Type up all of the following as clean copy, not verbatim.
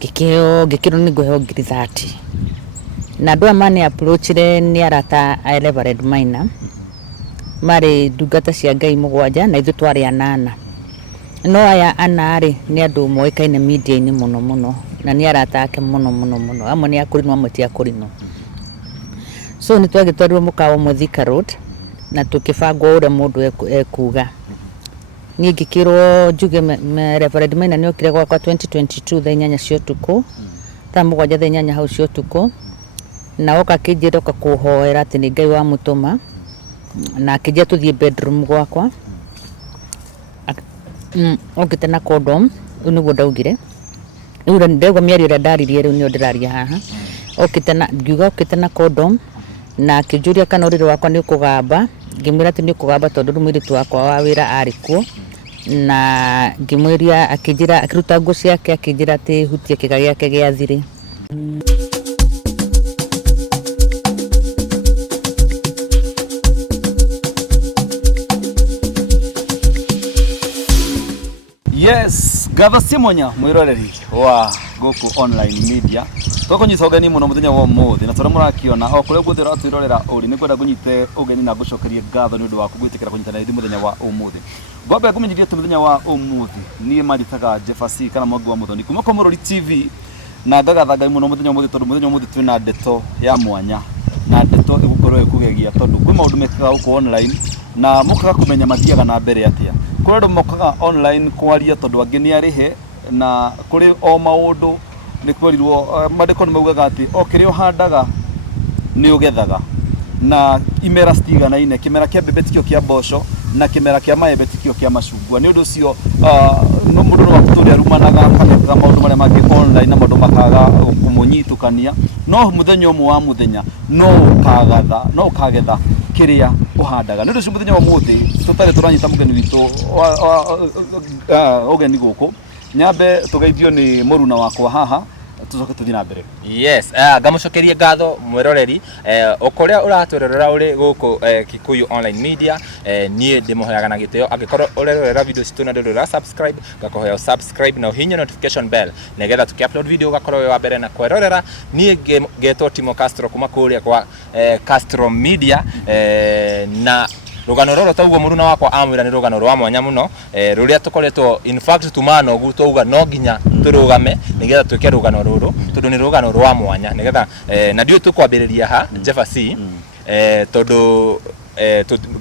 gikiro ni ngweho ngiri 30 na andũ amane approachire ni arata a Reverend Maina mari ndungata cia Ngai 7 na ithu twari 8 no aya anari ni andu moikaine media-ini muno na ni arata ake muno amwe ni akurino amwe ti akurino so ni twagitwarirwo mukawa Muthika Road na tukibangwo ure mundu ekuga ni ngikirwo njuge Reverend Maina ni okire gwakwa 2022 thaa 8 cia utuku thaa 7 thaa 8 hau cia utuku na oka kijiro kakuhoera ati ni Ngai wa mutuma na akijia tuthie bedroom gwakwa okite na condom uniguo ndaugire ura ndego miari ura ndaririe riu ni ndiraria haha okite na ngiuga okite na condom na akijuria kana uriro wakwa ni ukugamba ngimwira ati ni ukugamba tondu rumiritu wakwa wa wira arikuo na ngimwiria akijira akiruta nguo ciake akijira ati hutie kiga giake gia thiri. Yes, Gatha Simonya mwiroreri wa guku online media twakunyita ugeni muno muthenya wa umuthi na tore murakiona o kure guthi ratwirorera uri ni kwenda kunyite ugeni na gucokeria Gatha ni undu wa kugwitikira kunyitana ithi muthenya wa umuthi ngombe kumenyithia tu muthenya wa umuthi ni maritaga Jefferson kana Mwangi wa Muthoni kuma kwa Murori TV na Gatha Ngai muno muthenya umuthi tondu muthenya umuthi twina ndeto ya mwanya na ndeto igukorwo ikugegia tondu kwi maundu mekaga uko online na mukaga kumenya mathiaga na mbere atia kuri ndo mokaga online kwaria tondu angi ni arihe na kuri o maundu ni kwerirwo mandiko ni maugaga ati o kirio handaga ni ugethaga na imera stigana ine kimera kia bebetikio kia mboco na kimera kia maebetikio kia macungwa ni undu ucio no mundu no akuturia rumanaga kana maundu maria mangi online na maundu makaga kumunyitukania no muthenya umwe wa muthenya no ukagetha kiria uhandaga ni undu ucio muthenya wa muthi tutari turanyita mugeni witu ugeni guku nyambe tugeithio ni muruna wakwa haha tucoke tuthi na mbere. Yes, ngamucokerie ngatho mwiroreri ukuria uratwerera uri guku Kikuyu online media nie ndimuhoyaga na giteo angikorwo urerorera video citu na ndurira subscribe ngakuhoya subscribe na uhinye notification bell negetha tukiupload video gakorwo wa mbere na kwerorera nie ngetwo Timo Castro kuma kuria kwa Castro Media na rugano roro taguo muruna wakwa amwira ni rugano rwa mwanya muno ruria tukoretwo in fact tumana ugu tuuga no nginya turugame nigetha twike rugano ruru tondu ni rugano rwa mwanya nigetha na ndio tukwambiriria ha Jefferson tondu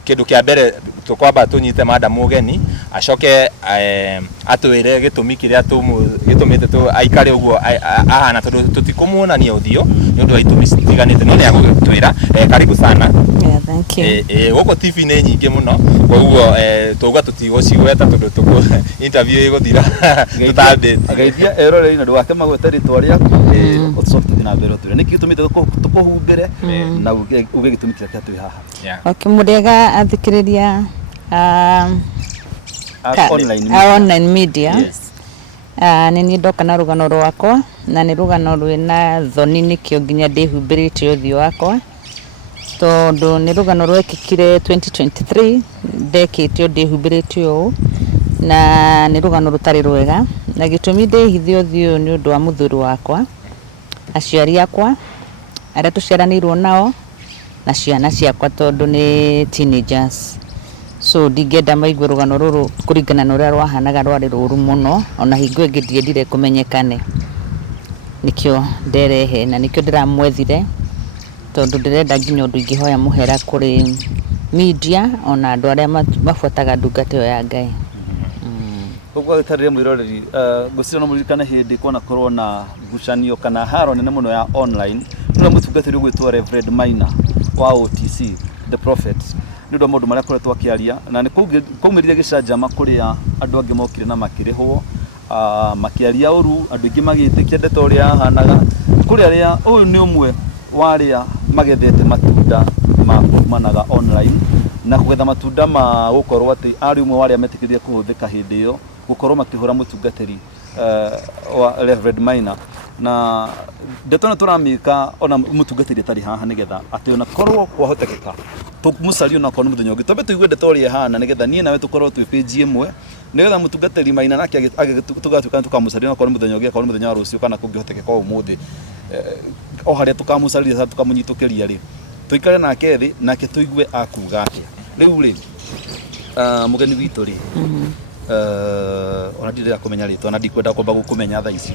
kindu kia mbere tukwamba tunyite mada mugeni acoke atwire gitumi kiria gitumite tu aikare uguo ahana tondu tutikumunania ni uthio ni undu wa itumi citiganite no ni agutwira karibu sana. Yeah, thank you. Guko TV ni nyingi muno koguo tuga tutigocigweta tondu tuku interview iguthira tutambe ageithia eroreri na ndwake magweta ritwa ria ucoke thina mbere tu niki tumite tukuhumbire na uge gitumite kia twi haha. Okay, mudega athikiriria online media. Yes. Nini ndoka na rugano rwakwa na ni rugano rwina thoni nikio nginya ndihumbirite uthio wakwa tondu ni rugano rwekikire 2023 ndekitio ndihumbirite u na ni rugano rutari rwega na gitumi ndihithio uthio ni undu wa muthuru wakwa aciari akwa aria tuciaranirwo nao na ciana ciakwa tondu ni teenagers so ndingenda maigwe rugano ruru kuringana na uria rwahanaga rwari ruru muno ona hingo ingi ndiendire kumenyekane nikio nderehe na nikio ndiramwethire tondu ndirenda nginya undu ingihoya muhera kuri media ona andu aria mafuataga ndungata ya Ngai. Koguo tarire mwiroreri gucira no muririkane hindi kona korwo na gucanio kana haro nene muno ya online nure mutungatiri gwitwa Reverend Maina wa OTC the prophet ni ndo mundu maria koretwo akiaria na ni kumirire gicanjama kuria andu angi mokire na makirihwo makiaria uru andu ingi magitikia ndeto uria hanaga kuria ria uyu ni umwe waria magethete matunda ma kumanaga online na kugetha matunda ma gukorwo ati ari umwe waria metikirie kuhuthika hindi iyo gukorwo makihura mutungatiri wa Reverend Maina na ndeto na turamika ona mutungatiri tari haha nigetha ati ona korwo kwahotekeka tumucario na kono muthenya ungi tobe tuigwe ndeto ri hana nigetha nie nawe tukorwo twi page imwe nigetha mutungatiri Maina nake tugatuka tukamucaria kwa muthenya ugia kwa muthenya wa rucio kana kungihotekeka umuthi o haria tukamucaria tukamunyitukiria ri tuikare nake thi nake tuigue akuga atia riu ri mugeni witu ri ona ndira kumenya ritwa na ndikwenda kwamba gukumenya tha ici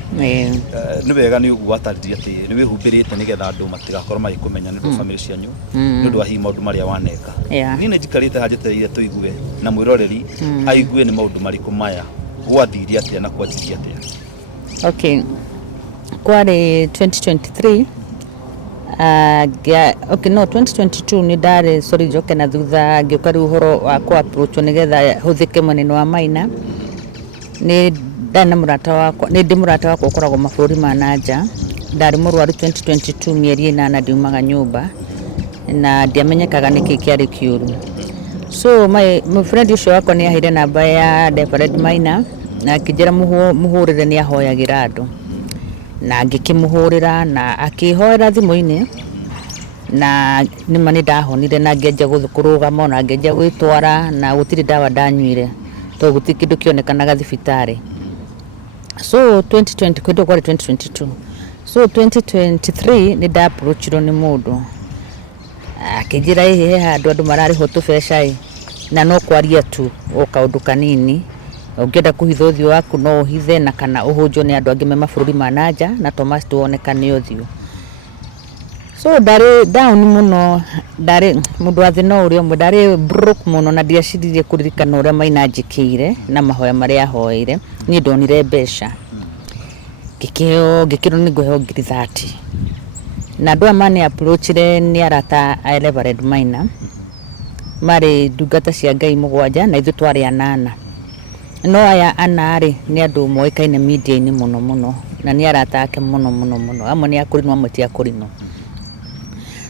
ni wega ni ugwatarithia ati ni wihumbirite nigetha andu matigakorwo magikumenya ni ndu family cianyu ni ndu ahi maundu maria waneka ni ne jikarite hajeteire tuigue na mwiroreri aigue ni maundu mariku maya gwathiria atia na kwatiria atia. Okay, kwari 2023 okay no 2022 ni ndari sorry joke na thutha ngiuka ri uhoro wa ku approach nigetha huthike munene wa Maina ni ndana murata wakwa ni ndi murata wakwa ukoragwo maburi ma nanja ndari murwaru 2022 mieri 8 ndiumaga nyumba na ndiamenyekaga niki kiari kiuru so my friend ucio wakwa ni ahire namba ya Reverend Maina na kijira muhurire ni ahoyagira andu na ngikimuhurira na akihoera thimu-ini na nima ni ndahonire na ngeja guthukurugama na ngeja gwitwara na gutiri ndawa ndanyuire to guti kindu kionekanaga thibitari so 2020 kwindo kwa 2022 so 2023 ni nda approachiro ni mundu akijira he andu marari ho tubecai na no kwaria tu o kaundu kanini ungenda kuhitha uthio waku no uhithe na kana uhunjo ni andu angi me mabũrũri ma nanja na Thomas tuonekane uthio so ndari down muno ndari mundu athi no uri omwe ndari broke muno na ndiaciririe kuririkana uria Maina njikire na mahoya maria ahoire ni ndonire mbeca ngikiro ni nguheo 30 na andu amane approachire ni arata a Reverend Maina mari ndungata cia Ngai mugwanja na ithu twari 8 no aya anari ni andu moikaine media-ini muno na ni arata ake muno amwe ni akurino amwe ti akurino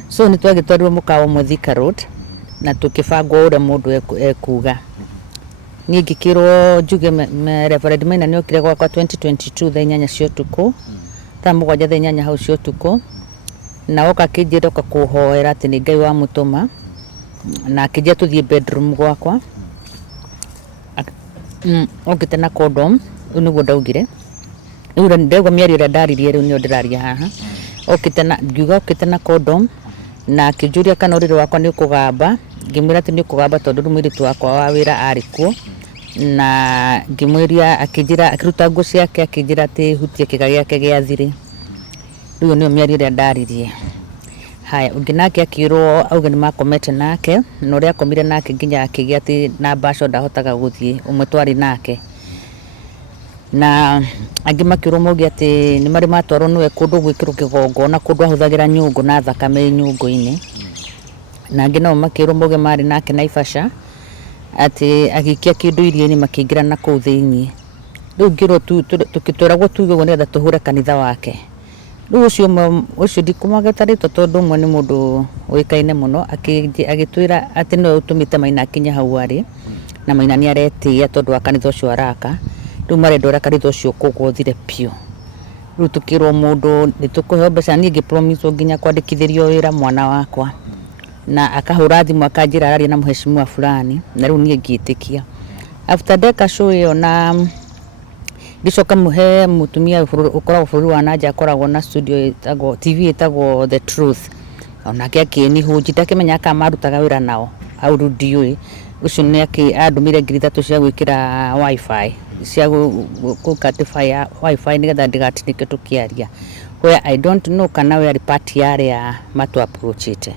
so ni twagitwarirwo mukawa Thika Road na tukibangwo uria mundu ekuga ni ngikirwo njuge Reverend Maina ni okire gwakwa 2022 thaa 8 cia utuku thaa 7 thaa 8 hau cia utuku na oka kijira oka kuhoera ati ni Ngai wa mutuma na kijia tuthie bedroom gwakwa okite na condom uniguo ndaugire ura ndegwa miari ura ndaririe riu ni ndiraria haha okite na ngiuga okite na condom na kijuria kana urire wakwa ni ukugamba ngimwira ati ni ukugamba tondu rumiritu wakwa wa wira arikuo na ngimwiria akijira akiruta nguo ciake akijira ati hutie kiga giake giathiri riu ni miari ura ndaririe haya unginake akirwo auge ni makomete nake no ria komire nake nginya akigia ati na basho ndahotaga guthie umwe twari nake na angi makirwo mogi ati ni mari matwarwo niwe kundu gwikirwo kigongo na kundu ahuthagira nyungu na thakame nyungu-ini na angi no makirwo mogi mari nake Naivasha ati agikia kindu iria-ini makingira na kuu thiini riu ngirwo tukitwiragwo tuge uguo nigetha tuhure kanitha wake riu ucio ndikumagetarĩtwo tondu umwe ni mundu uikaine muno agitwira ati no utumite Maina akinya hau ari na Maina ni aretia tondu wa kanitha ucio araka riu marendora kanitha ucio kugwothire pio riu tukirwo mundu ni tukuheo mbeca ni ngipromise nginya kwandikithirio wira mwana wakwa na akahura thimu akanjira araria na mheshimiwa fulani na riu ni ngitikia after deka show iyo na ndicoka muhe mutumia ukoragwo bũrũri wa nanja akoragwo na studio itagwo TV itagwo The Truth onake akĩnihunji ndakĩmenya akamarutaga wĩra nao au ndiũĩ ucio nĩ andũmire 3,000 cia gwĩkĩra wifi cia gũkatify wifi nigetha ndigatinĩke tũkĩaria where I don't know kana where party yaria matu approachite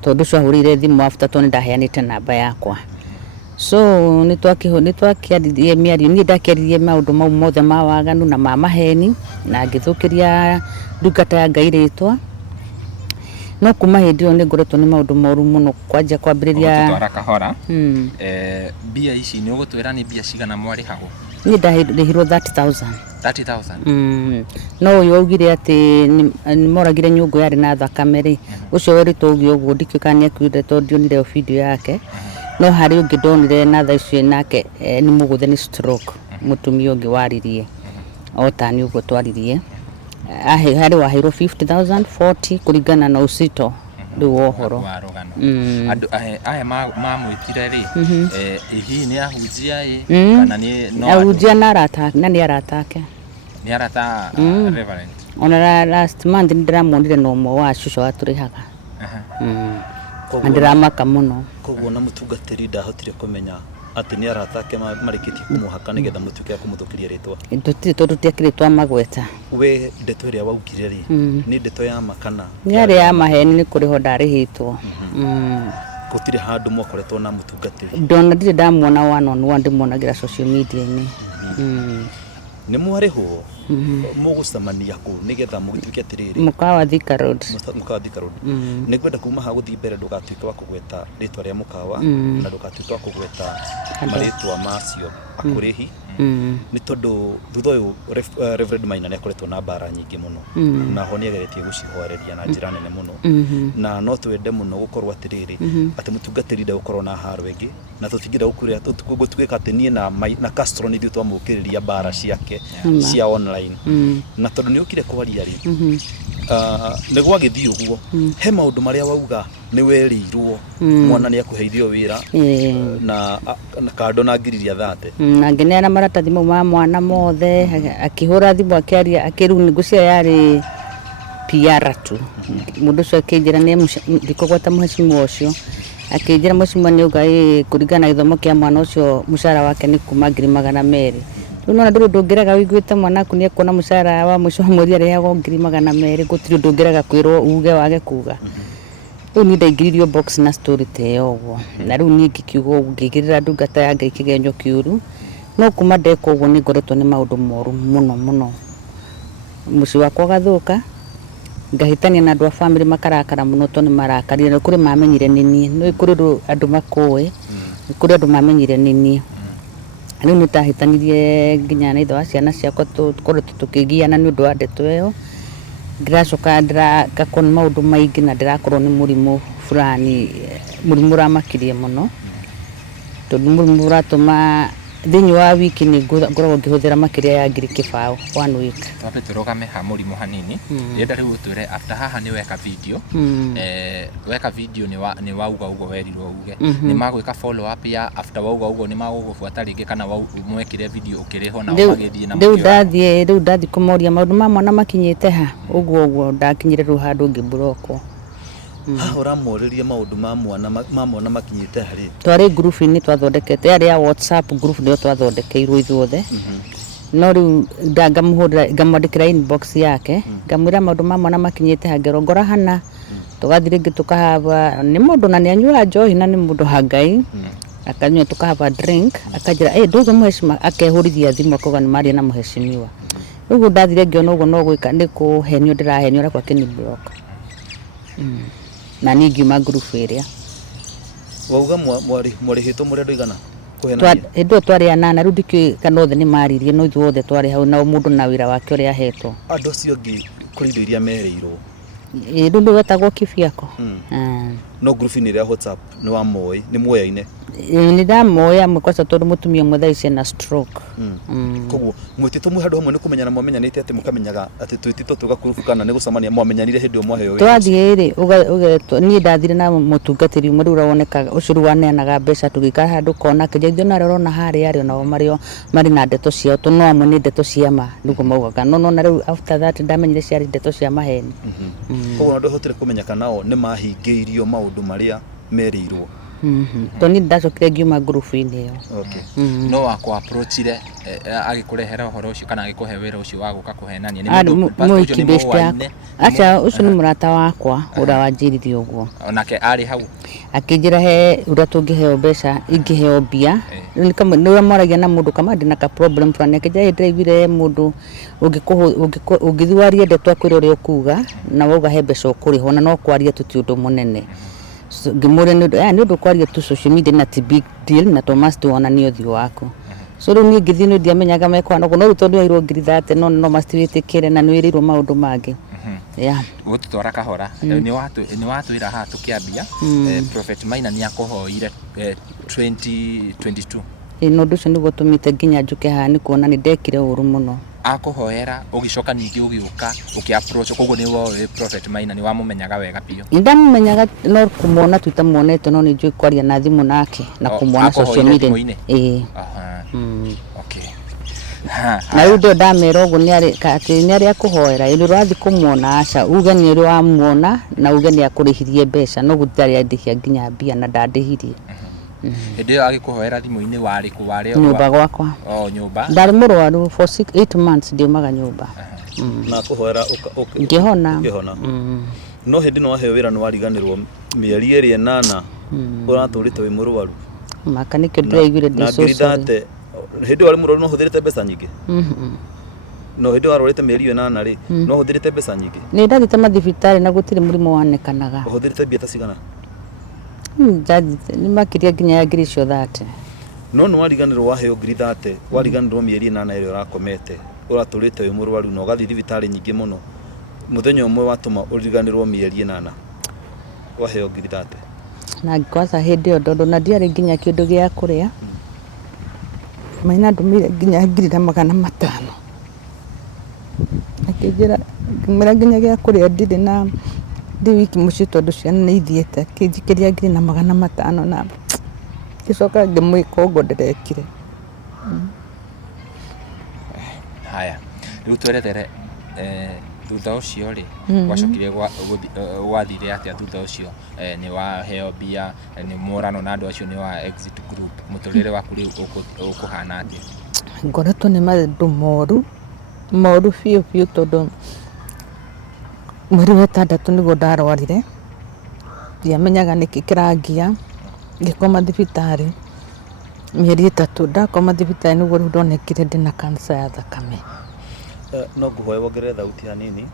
tondu cio ahũrĩire thimũ after toni ndaheanĩte namba yakwa so ni twakiaririe miario ni ndakiaririe maundu mau mothe ma waganu na ma maheni na ngithukiria ndungata ya Ngai ritwa no kuma hindi yo ni ngoretwo ni maundu moru muno kwanja kwambiriria twara kahora bia ici ni ugutwira ni bia cigana mwari hago ni ndahirwo 30,000 no uyu augire ati ni moragire nyungu yari na thakame ri ucio weritwo ugi uguo ndikikania akuire tondu ndionire video yake no hari ungi ndonire na tha icio nake ni muguthe ni stroke mutumia ungi waririe otani uguo twaririe hari wahirwo 50,000 40 kuringana na usito riu wohoro wa rugano andu aya mamwitire ri ihi ni ahunjia kana ni no ahunjia na arata na ni aratake ni arata reverend ona last month ndiramonire no mo wa cucu aturihaga ndiramaka muno koguo na mutungatiri ndahotire kumenya ati ni aratake marikitie kumuhaka nigetha mutuke kumuthukiria ritwa tutikiritwa magweta we ndeto iria waugire ri ni ndeto ya makana ni ari ya maheni ni kuriho ndarihitwo gutire handu mwakoretwo na mutungatiri ndona ndire ndamwona one ndimuonagira social media ni ni mwarihwo mugucamania ku nigetha mugituke atiriri mukawa Thika Road ni gwenda kuma ha guthi mbere ndugatuike wa kugweta ritwa ria mukawa na ndugatuike wa kugweta maritwa macio akurihi ni tondu thutha uyu Reverend Maina ni akoretwo na bara nyingi muno na ho ni ageretie gucihoreria na njira nene muno na no twende muno gukorwo atiriri ati mutungatiri nda gukorwo na haro ingi na tutingira gukuria tugutuika ati nie na Castro ni thiu twamukiriria bara ciake cia online na tondu ni ukire kwaria ri ni gwagithii uguo he maundu maria wauga ni werirwo mwana ni akuheithio wira na kando na ngiriria thate na ngenera maratathi mau ma mwana mothe akihura thimu akiaria akiru ngucia yari PR tu mundu cio akinjira ni ndikogwata muhecimu ucio akinjira muhecimu ni ugai kuringana githomo kia mwana ucio mushara wake ni kuma 200,000 nona ndu ndungiraga wiguite mwana ku ni ekona mushara wa mwisho mweri areago 200,000 gutiri ndungiraga kwirwo uge wage kuga riu ni ndaingiririo box na story teyo uguo na riu ni ngikiugo ngigirira ndungata ya Ngai kigenyo kiuru no kuma ndeko uguo ni ngoretwo ni maundu moru muno muci wakwa gathuka ngahitania na andu a family makarakara muno to ni marakarire kuri mamenyire nini no kuri andu makoe kuri andu mamenyire nini riu ni tahitanirie nginya na itho wa ciana ciakwa tukoretwo tukigiana ni undu wa ndeto iyo ndiracoka ndakona maundu maingi na ndirakorwo ni murimu fulani murimu ramakirie muno tondu murimu uratuma thiini wa wiki ni ngoragwo ngihuthira makiria ya 1,000 1 week twabe turugame ha murimu hanini yenda riu utwire after haha ni weka video weka video ni wauga ugo werirwo uge ni magwika follow up ya after wauga ugo ni magugufuata ringi kana mwekire video ukiriho na magithie na riu ndathi kumoria maundu ma mwana makinyite ha ugo ndakinyire ru handu ngiburoko uramoriria maundu ma mwana makinyite hari twari group ni twathondekete yari ya WhatsApp group ndio twathondekeirwo ithuothe no riu ndangamuhurira ngamwandikira inbox yake ngamwira maundu ma mwana makinyite ha ngerongora hana tugathire ngi tukahava ni mundu na ni anyua njohi na ni mundu hangai akanywa tukahava drink akajira ndugu muheshima akehurithia thimu akoga ni mari na muheshimiwa riu ndathire ngiona uguo no gwika ni kuhenio ndirahenio kwa kini block na ningi ma group area wauga mwari hito muri ndoigana kuhenania ndo twari 8 riu ndiki kanothe ni maririe no ithuothe twari hau na mundu na wira wake uri ahetwo andu cio ngi kuri indo iria mereirwo ndu ndwetagwo kibiako no group ni ria WhatsApp ni wa moi ni muoyaine ni ndamoya mkosa tondu mutumia muthaicene na stroke koguo mwitito mwe handu hamwe ni kumenyana mwamenyanite ati mukamenyaga ati twitito tugakurufukana ni gucamania mwamenyanire hindi o mwaheyo twathie ri ni ndathire na mutungatiri umwe urawoneka ucuru waneanaga mbeca tugika handu kona kijeithio na rorona hari ari nao mari na ndeto ciao to no amwe ni ndeto cia ma ndugo maugaga no na riu after that ndamenyire ciari ndeto cia maheni koguo ndu hotire kumenyaka nao ni mahingeirio maundu maria merirwo toni ndacokire ngiuma group-ini iyo no wako approachire agikurehera uhoro ucio kana agikuhe wira ucio wa guka kuhenania ni mundu kibesta acha ucio ni murata wakwa ura wanjiririe uguo onake ari hau akinjira he ura tungiheo mbeca ingiheo bia ni kama ni moragia na mundu kama ndina ka problem fulani akija ndivire mundu ungithuaria ndeto akwira uri ukuga na wauga he mbeca ukuriho na no kwaria tutiundu munene ngimure ni ndu kwaria tu social media na big deal na Thomas tuona ni uthio wako so ru ni ngithino ndiamenyaga mekwa no no tondu airwo ngiri thate no mastiwitikire na niwirirwo maundu mangi gututwara kahora ni watu ira ha tukiambia Prophet Maina ni akohoire 2022 no ndu cio niguo tumite nginya njuke ha ni kuona ni ndekire uru muno akuhoera ugicoka ningi ugiuka ukiapproach koguo ni wowe Prophet Maina ni wamumenyaga wega pio ndamumenyaga no kumwona tutamuonete no ni njui kwaria na thimu nake na kumwona social media aha okay na yudo ndamera uguo ni ari akuhoera iri rathi kumwona aca uge ni uri wamuona na uge ni akurihirie mbeca no gutari andihia nginya mbia na ndandihirie Hede agikuhoera thimu-ini wari ku wari nyumba gwakwa nyumba ndari murwaru for 8 months ndiumaga nyumba na kuhoera ngihona no hindi no aheo wira ni wariganirwo mieri eri 8 uraturite wi murwaru maka nikyo ndiraiguire ndisosore hindi wari murwaru no huthirite mbeca nyingi no hindi warorete mieri 8 ri no huthirite mbeca nyingi ni ndathite mathibitari na gutire murimo wanekanaga huthirite mbia ta cigana jaji ni makiria nginya ya ngiri cio 30 no no wariganirwo waheo ngiri 30 wariganirwo mieri 8 iri urakomete uraturite wi murwaru no gathi thibitari nyingi muno muthenya umwe watuma uriganirwo mieri 8 waheo ngiri 30 na kwanza hindi odondo na ndiari nginya kindu gia kuria Maina ndumire nginya ngiri na 500 akijira ngimira nginya gia kuria ndiri na ndi wiki muci tondu ciana ni ithiete kinjikiria ngiri na 500 na gicoka ngimwika uguo ndirekire haya riu twerethere thutha ucio ri gwacokire gwathire atia thutha ucio ni waheo mbia ni murano na andu acio ni wa exit group muturire waku riu ukuhana atia ngoretwo ni maundu moru biu tondu mweri wa 6 niguo ndarwarire ndiamenyaga niki kirangia ngikoma thibitari mieri 3 ndakoma thibitari niguo riu ndonekire ndina cancer ya thakame no nguhoe wongerere thauti hanini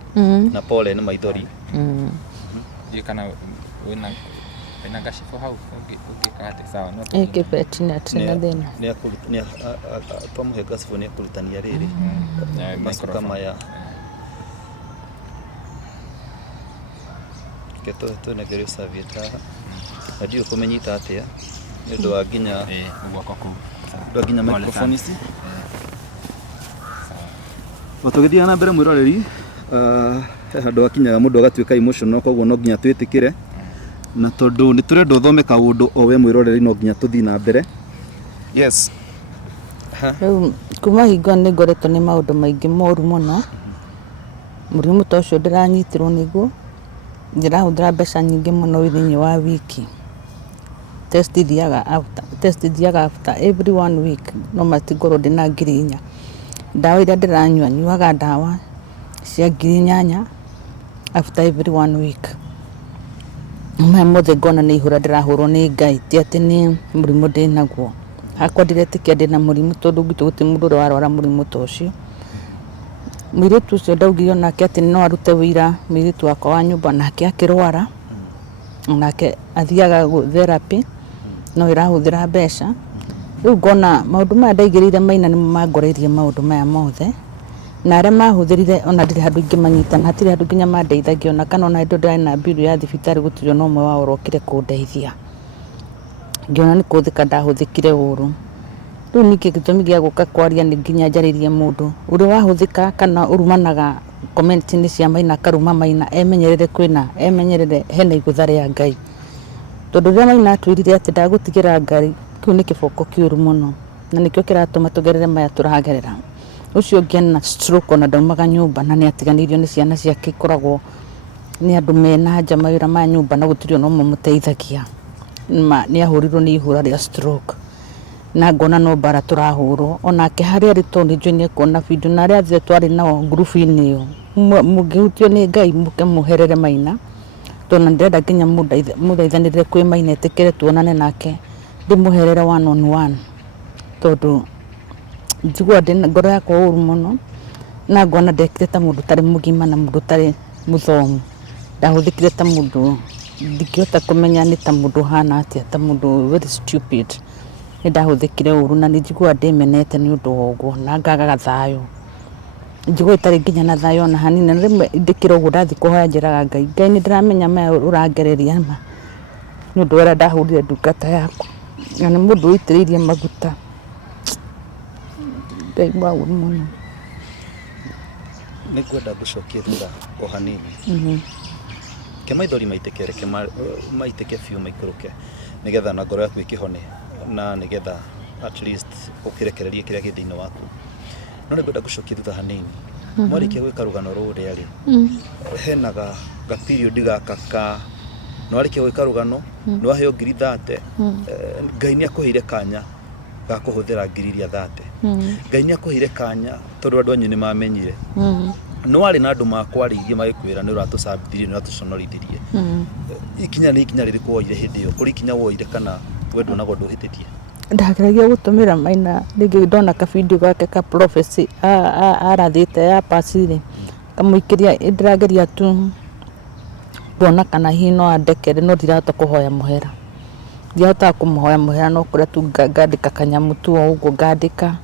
na pole ni maithori kana wina gacifo hau ungikate sawa no ikipetina tina thina ni twamuhe gacifo ni akurutania riri macuka maya keto negere savita ndio kumenyita atia ndio wa nginya gwako ku ndio nginya microphone ici Watugithia na mbere mwiroreri handu akinyaga mundu agatuika emotional koguo no nginya twitikire na tondu ni turenda uthome kaundu o we mwiroreri no nginya tuthi na mbere yes kuma hingo ni ngoretwo ni maundu maingi moru muno murimu ta ucio ndiranyitirwo niguo ndirahuthira mbeca nyingi muno thiini wa wiki test thiaga after every 1 week no matigoro ndina ngiri 4 dawa iria ndiranyua nyuaga dawa cia ngiri 8 after every 1 week mothe ngona ni ihura ndirahurwo ni Ngai ti ati ni murimu ndinaguo hakwa ndiretikia ndina murimu tondu gitu guti mundu uri warwara murimu ta ucio mwiritu ucio ndaugirio nake ati no arute wira mwiritu wakwa wa nyumba nake akirwara nake athiaga therapy no irahuthira mbeca riu ngona maundu maya ndaigirire Maina ni mangoreirie maundu maya mothe na aria mahuthirire ona ndiri handu ingimanyita na hatiri handu nginya mandeithagia ona kana ona ndio ndari na bill ya thibitari gutiro no mwe wao rokire kundeithia ngiona ni kuthika ndahuthikire uru riu niki gitumi gia guka kwaria ni nginya njaririe mundu uri wahuthika kana urumanaga comment ni cia Maina karuma Maina emenyerere hena igutha ria Ngai tondu ria Maina atwirire ati ndagutigira Ngai kiu ni kiboko kiuru muno na nikio kiratuma tugerere maya turagerera ucio ngiena stroke ona ndaumaga nyumba na ni atiganirio ni ciana ciake ikoragwo ni andu mena nja mawira ma nyumba na gutirio no muteithagia ni ahurirwo ni ihura ria stroke na ngona no bara turahurwo onake haria rito ni njoni kuona video na aria thie twari nao group-ini iyo mugihutio ni Ngai muke muherere Maina tona ndenda nginya mudaithanire kwi Maina etikire tuonane nake ndimuherere 1-on-1 tondu njigua ndina ngoro yakwa uru muno na ngona ndekire ta mundu tari mugima na mundu tari muthomu ndahuthikire ta mundu ndikihota kumenya ni ta mundu hana atia ta mundu very stupid ndahuthikire uru na njigua ndimenete ni undu woguo na ngagaga thayo njigua itari nginya na thayo na hanini na rimwe ndikira uguo ndathi kuhoya njiraga Ngai ni ndiramenya maya urangereria ma ni undu wera ndahurire ndungata yaku na ni mundu uitiriirie maguta Ngai wa uru muno nĩngwenda gũcokia thutha o hanini ke maithori maitĩke reke maitĩke biũ maikũrũke nĩgetha na ngoro yaku ĩkĩhone na nĩgetha at least ũkĩrekererie kĩrĩa gĩ thĩinĩ waku no nĩngwenda gũcokia thutha hanini mwarĩkia gwĩka rũgano rũrĩa rĩ hena ga period gaka no arĩkia gwĩka rũgano no aheo ngiri 30 Ngai nĩakũheire kanya ga kũhũthĩra ngiri iria 30 Ngai nĩakũheire kanya tondũ andũ anyu nĩmamenyire no arĩ na andũ makwaririe magĩkwĩra nĩ ũratũcambithirie nĩ ũratũconorithirie ikinya nĩ ikinya rĩrĩkũ woire hĩndĩ ĩyo kũrĩ ikinya woire kana wendo nago ndũhĩtĩtie ndageragia gũtũmĩra Maina rĩngĩ ndona ka video gake ka prophecy arathĩte ya pasire kamũikĩria ndĩrageria tu ndona kana hino andekere no ndirahota kũhoya mũhera ndiahota kũmũhoya mũhera no kũrĩa tu ngandĩka kanyamu tu ũguo ngandĩka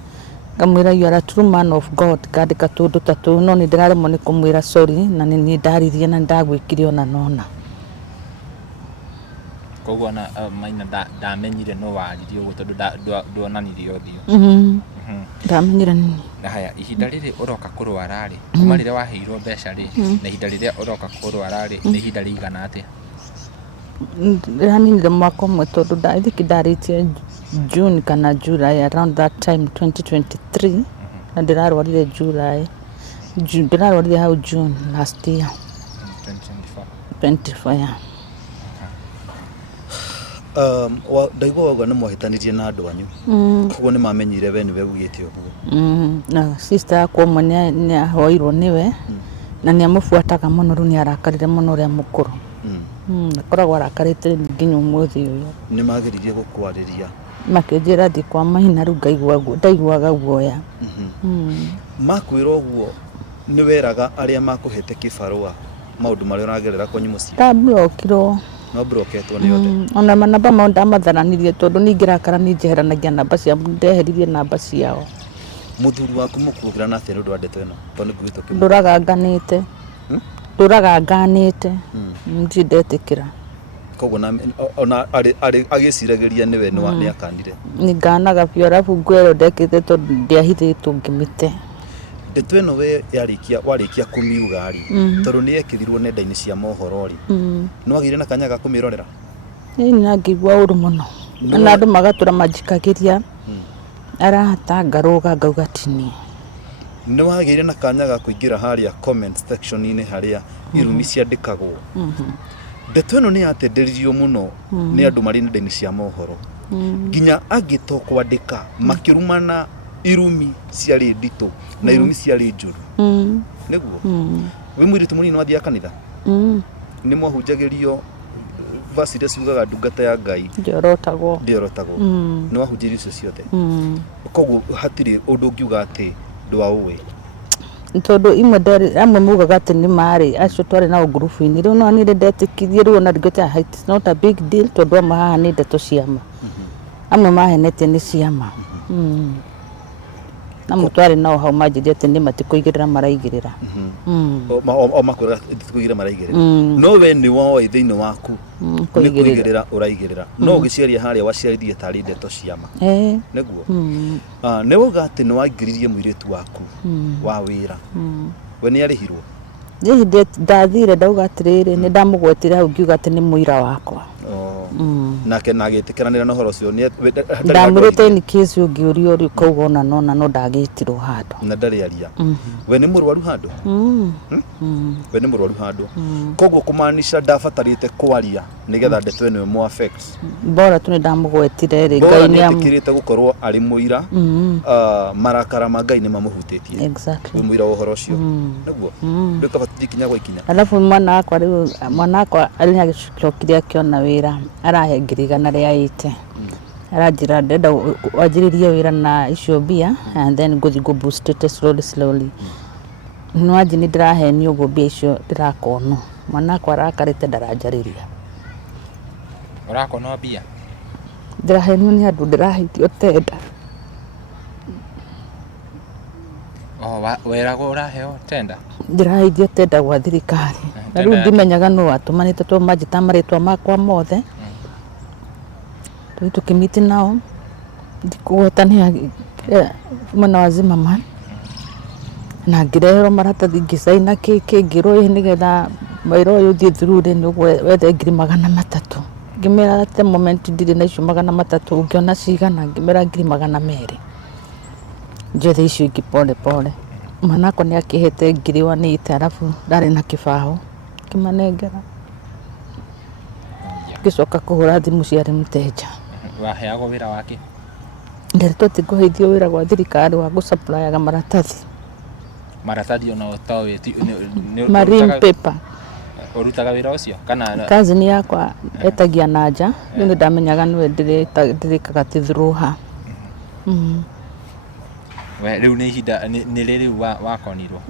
ngamwĩra you are a true man of God ngandĩka tũndũ ta tũu no nĩ ndĩraremwo nĩ kũmwĩra sorry na nĩ ndaririe na ndagwĩkire ona nona koguo na Maina ndamenyire no waririe ũguo tondũ ndonanirie ũthiũ ndamenyire nini na haya ihinda rĩrĩ ũroka kũrwara rĩ kuma rĩrĩa waheirwo mbeca rĩ na ihinda rĩrĩa ũroka kũrwara rĩ nĩ ihinda rĩigana atĩa ndĩraninire mwaka ũmwe tondũ ndarĩtie June kana July around that time 2023 na ndĩrarwarire July ndĩrarwarire hau June last year 24 ndaigua wauga nĩ mwahĩtanirie na andũ anyu koguo nĩ mamenyire we nĩwe ugĩte ũguo na sister yakwa ũmwe nĩahoirwo nĩwe na nĩamũbuataga mũno rĩu nĩarakarire mũno ũrĩa mũkũrũ akoragwo arakarĩte nginya ũmũthĩ ũyũ nĩ mageririe gũkwarĩria makĩnjĩra thiĩ kwa Maina rĩu ndaiguaga guoya makwĩra ũguo nĩ weraga arĩa makũhete kĩbarũa maũndũ marĩa ũragerera kwanyu mũciĩ ndablokirwo no broketwo nĩ othe ona manamba mao ndamatharanirie tondũ ningĩ rakara nĩnjeheranagia namba ciao ndeheririe namba ciao mũthuri waku mũkũgira na atĩ nĩ ũndũ wa ndeto ĩno tondũ ngwĩtwo kĩmwe ndũraganganĩte ndetĩkĩra koguo ona agĩciragĩria nĩwe nĩ akanire nĩnganaga biũ arabu ngwero ndekĩte tondũ ndiahithĩtwo ngĩmĩte ndeto ĩno we warĩkia kũmiuga rĩ tondũ nĩ yekĩrirwo nenda-inĩ cia mohoro rĩ no agire na kanya ga kũmĩrorera nĩ ngĩigua ũru mũno na andũ magatũra manjikagĩria arahata ngarũga ngauga tini nĩ wagĩire na kanya ga kũingĩra harĩa comment section-inĩ harĩa irumi ciandĩkagwo ndeto ĩno nĩ yatenderirio mũno nĩ andũ marĩ nenda-inĩ cia mohoro nginya angĩto kwandĩka makĩrumana irumi ciarĩ nditũ na irumi ciarĩ njũru nĩguo wĩ mũirĩtu mũnini wathiaga kanitha nĩ mwahunjagĩrio verse iria ciugaga ndungata ya Ngai ndiorotagwo nĩ wahunjĩrio icio ciothe koguo hatirĩ ũndũ ũngiuga atĩ ndwaũĩ tondũ amwe mugaga atĩ nĩ marĩ acio twarĩ nao ngurubu-inĩ rĩu no niĩ ndetĩkirie rĩu ona ndingĩta it's not a big deal tondũ amwe haha nĩ ndeto ciama amwe mahenetie nĩ ciama na mutware nao hau manjĩrie atĩ nĩ matikũigĩrĩra maraigĩrĩra o makwĩra matikũigĩrĩra maraigĩrĩra no we nĩ woĩ thĩinĩ waku nĩ kũigĩrĩra ũraigĩrĩra no ũgĩciaria harĩa waciarithie tarĩ ndeto ciama nĩguo nĩ wauga atĩ nĩ waingĩririe mũirĩtu waku wa wĩra we nĩ arĩhirwo ndathire ndauga atĩrĩrĩ nĩ ndamũgwetire hau ngiuga atĩ nĩ mũira wakwa nake nagĩtĩkĩranĩra na ũhoro ũcio ndamwĩrĩte in case ũngĩũrio rĩu kauga ona no ndagĩtirwo handũ na ndarĩ aria we nĩ mũrwaru handũ we nĩ mũrwaru handũ koguo kũmaanisha ndabatarĩte kwaria nĩgetha ndeto ĩno ĩmũ affect bora tu nĩ ndamũgwetire rĩ Ngai nĩetĩkĩrĩte gũkorwo arĩ mũira marakara ma Ngai nĩ mamũhutĩtie wĩ mũira wa ũhoro ũcio nĩguo ndĩkabatie ikinya gwa ikinya alafu mwana wakwa arĩ agĩcokire akĩona wĩra arahe ngiri 100 rĩa 80 arajira ndenda wanjĩrĩrie wĩra na icio mbia and then ngũthiĩ boost slowly no aje nĩ ndĩrahenio ũguo mbia icio ndĩrakonwo mwana wakwa arakarĩte ndaranjarĩria ũrakonwo mbia ndĩrahenio nĩ andũ ndĩraheithio tenda weragwo ũraheo tenda ndĩraheithio tenda gwa thirikari na rĩu ndimenyaga no atũmanĩte to manjĩta marĩtwa makwa mothe tukimiti nao ndikuwetania mwena wa Zimmerman na ngĩreherwo maratathi ngĩcaina ngĩrwo nĩgetha wĩra ũyũ ũthiĩ through-rĩ wethe 300,000 ngĩmera at the moment ndirĩ na icio 300 ũngĩona cigana ngĩmera 200,000 njethe icio ingĩ pole pole manako nĩ akĩhete 1,800 arabu ndarĩ na kĩbaũ kĩmanengera ngĩcoka kũhũra thimũ ciarĩ mũteja waheagwo wĩra wake nderetwo atĩ ngũheithio wĩra gwa thirikari wa gũsupply-aga maratathi ona ũtoĩ marine paper ũrutaga wĩra ũcio kana cousin yakwa etagia na nja nĩ ndamenyaga nĩwe ndĩrĩkaga ti through her we rĩu nĩ ihinda nĩ rĩu wakonirwo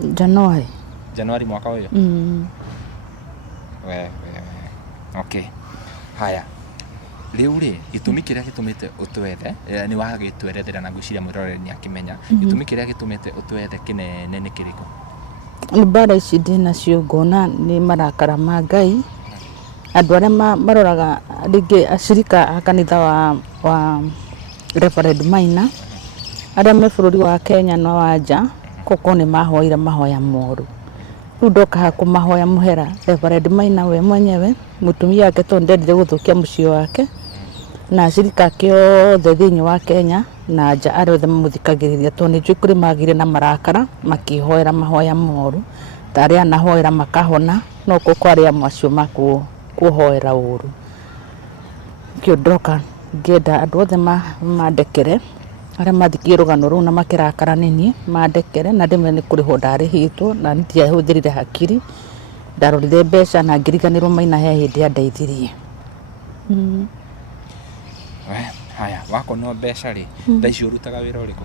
Januari mwaka ũyũ we okay haya rĩu rĩ gĩtũmi kĩrĩa gĩtũmĩte ũtwethe nĩ wagĩtwerethera na ngwĩciria mwĩroreri nĩ akĩmenya gĩtũmi kĩrĩa gĩtũmĩte ũtwethe kĩnene nĩ kĩrĩkũ nĩ mbara ici ndĩnacio ngona nĩ marakara ma Ngai andũ arĩa maroraga rĩngĩ acirika a kanitha wa Reverend Maina arĩa me bũrũri wa Kenya na wa nja koko nĩ mahoire mahoya moru rĩu ndoka kũmahoya mũhera Reverend Maina we mwenyewe mũtumia wake tondũ ndendire gũthũkia mũciĩ wake na acirika kĩothe thĩinĩ wa Kenya na nja arĩa othe mamũthikagĩrĩria tondũ nĩ njũĩ kũrĩ magire na marakara makĩhoera mahoya moru ta arĩa anahoera makahona no koko arĩa amwe acio makuhoera ũru kĩo ndoka ngĩenda andũ othe mandekere arĩa mathikie rũgano rũu na makĩrakara nini mandekere na ndĩmwe nĩ kũrĩhwo ndarĩhĩtwo na ndiahũthĩrire hakiri ndarorire mbeca na ngiriganĩrwo Maina he hĩndĩ andeithirie haya wako no mbeca rĩ thaa ici ũrutaga wĩra ũrĩkũ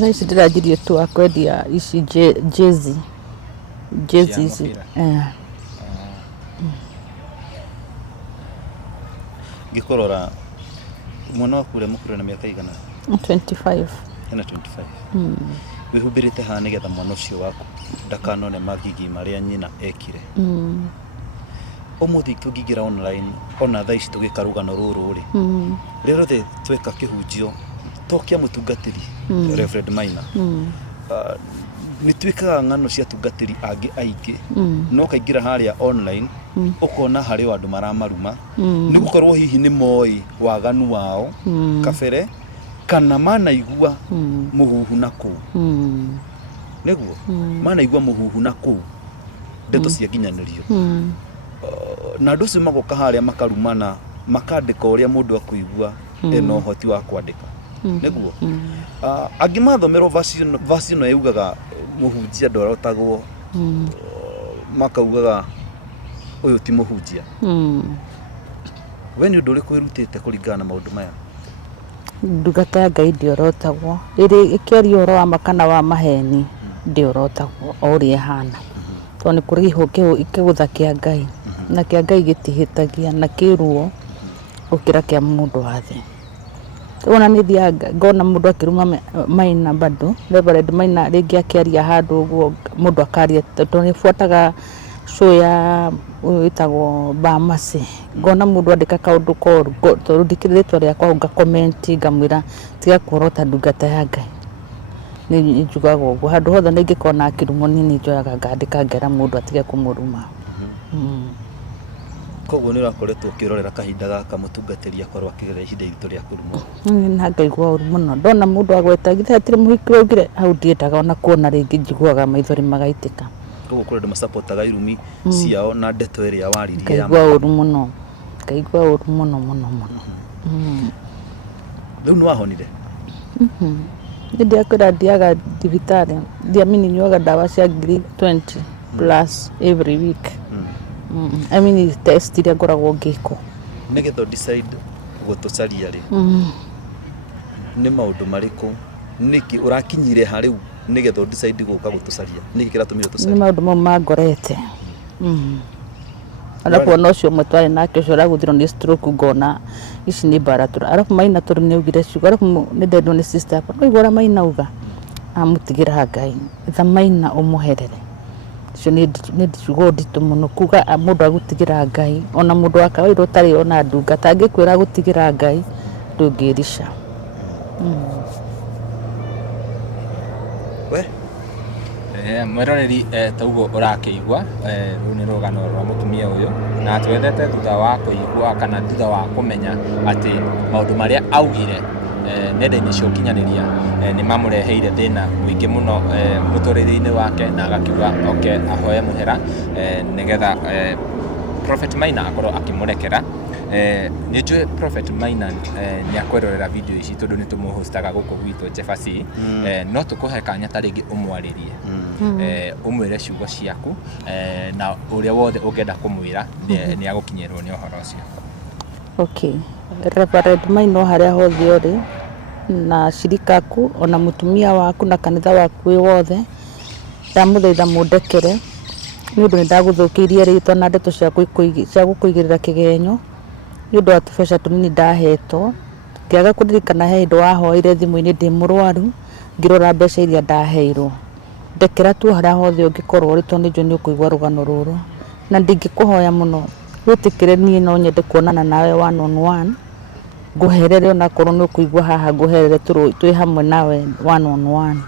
thaa ici ndĩranjirie tu wa kwendia ici jezi ici ngĩkũrora mwana waku ũrĩa mũkũrũ na mĩaka igana 25 hena 25 wĩhumbĩrĩte haha nĩgetha mwana ũcio waku ndakanone magigi marĩa nyina ekire ũmũthĩ tũngĩingĩra online ona thaa ici tũgĩka rũgano rũrũ rĩ rĩrĩa rĩothe tweka kĩhunjio tokia mũtungatĩri Reverend Maina nĩ twĩkaga ng'ano cia tungatĩri angĩ aingĩ no kaingĩra harĩa online ũkona harĩ andũ maramaruma nĩ gũkorwo hihi nĩ moĩ waganu wao kabere kana manaigua mũhuhu na kũu nĩguo manaigua mũhuhu na kũu ndeto cia nginyanĩrio na andũ ũcio magoka harĩa makarumana makandĩka ũrĩa mũndũ akũigua ena ũhoti wa kwandĩka nĩguo angĩ mathomerwo version ĩno yugaga mũhunjia ndorotagwo makaugaga ũyũ ti mũhunjia we nĩ ũndũ ũrĩkũ wĩrutĩte kũringana na maũndũ maya ndungata ya Ngai ndiorotagwo rĩrĩ ĩkĩaria ũhoro wa makana wa maheni ndiorotagwo o ũrĩa ĩhana tondũ nĩ kũrĩ kĩgũtha kĩa Ngai na kĩa Ngai gĩtihĩtagia na kĩruo gũkĩra kĩa mũndũ wa thĩ ona nĩ thiaga ngona mũndũ akĩruma Maina bado Reverend Maina rĩngĩ akĩaria handũ ũguo mũndũ akaria tondũ nĩ buataga show ya wĩtagwo Bamase ngona mũndũ andĩka kaũndũ koru tondũ ndikĩrĩtwo rĩakwa comment ngamwĩra tiga kuorota ndungata ya Ngai nĩ njugaga ũguo handũ hothe nĩngĩkona akĩrumwo nini njoyaga ngandĩka ngera mũndũ atige kũmũruma koguo nĩ ũrakoretwo ũkĩrorera kahinda gaka mũtungatĩri akorwo akĩgerera ihinda iritũ rĩa kũrumwo na ngaigua ũru mũno ndona mũndũ agweta githĩ hatirĩ mũhiki waugire hau ndiendaga ona kuona rĩngĩ njiguaga maithori magaitĩka koguo kũrĩ andũ masapotaga irumi ciao na ndeto ĩrĩa waririe ngaigua ũru mũno rĩu nĩ wahonire hĩndĩ akwĩra ndiaga thibitarĩ ndiamini nyuaga ndawa cia ngiri 20 plus every week I mean test iria ngoragwo ngĩkwo nĩgetha decide gũtũcaria rĩ nĩ maũndũ marĩkũ nĩkĩ ũrakinyire ha rĩu nĩgetha decide gũka gũtũcaria nĩkĩ kĩratũmire ũtũcarie nĩ maũndũ mau mangorete alafu ona ũcio ũmwe twarĩ nake ũcio ũragũthirwo nĩ stroke ngona ici nĩ mbara alafu Maina tondũ nĩ augire ciugo alafu nĩ ndendwo nĩ sister yakwa ũigua ũrĩa Maina auga amũtigĩra Ngai tha Maina ũmũherere icio nĩ ciugo nditũ mũno kuga mũndũ agũtigĩra Ngai ona mũndũ wa kawaida ũtarĩ ona ndungata angĩkwĩra agũtigĩra Ngai ndũngĩrica we Mwiroreri taugo urakĩigua rũu nĩ rũgano rwa mũtumia ũyũ, na twethete thutha wa kũigua kana thutha wa kũmenya atĩ maũndũ marĩa augire nenda-inĩ cia ũkinyanĩria nĩ mamũreheire thĩna mũingĩ mũno mũtũrĩre-inĩ wake, na agakiuga oke ahoe mũhera nĩgetha Prophet Maina akorwo akĩmũrekera. Nĩ njũĩ Prophet Maina nĩ akwerorera video ici tondũ nĩ tũmũhostaga gũkũ gwitũ Jebasi, no tũkũhe kanya ta rĩngĩ ũmwarĩrie ũmwĩre ciugo ciaku na ũrĩa wothe ũngĩenda kũmwĩra nĩ agũkinyĩrwo nĩ ũhoro ũcio. Okay, Reverend Maina harĩa hothe ũrĩ na shirikaku ona mũtumia waku na kanitha waku wothe, ndamũthaitha mũndekere nĩ ũndũ nĩ ndagũthũkĩirie rĩtwa na ndeto cia gũkũigĩrĩra kĩgenyo nĩ ũndũ wa tũbeca tũnini ndahetwo, ngĩaga kũririkana he hĩndĩ wahoire thimũ-inĩ ndĩ mũrwaru ngĩrora mbeca iria ndaheirwo. Ndekera tu harĩa hothe ũngĩkorwo ũrĩ tondũ nĩ njũĩ nĩ ũkũigua rũgano rũrũ, na ndingĩkũhoya mũno wĩtĩkĩre niĩ no nyende kuonana nawe one on one, ngũherere onakorwo nĩ ũkũigua haha ngũherere twĩ hamwe nawe one on one,